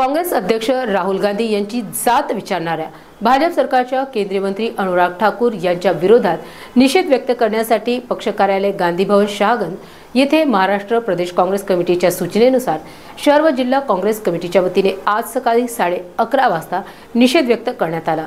काँग्रेस अध्यक्ष राहुल गांधी यांची जात विचारणाऱ्या भाजप सरकारच्या केंद्रीय मंत्री अनुराग ठाकूर यांच्या विरोधात निषेध व्यक्त करण्यासाठी पक्ष कार्यालय गांधी भवन शहागंज येथे महाराष्ट्र प्रदेश काँग्रेस कमिटीच्या सूचनेनुसार शहर व जिल्हा काँग्रेस कमिटीच्या वतीने आज सकाळी साडे अकरा वाजता निषेध व्यक्त करण्यात आला.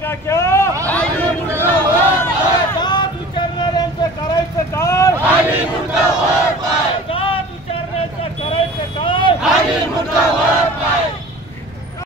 का क्या?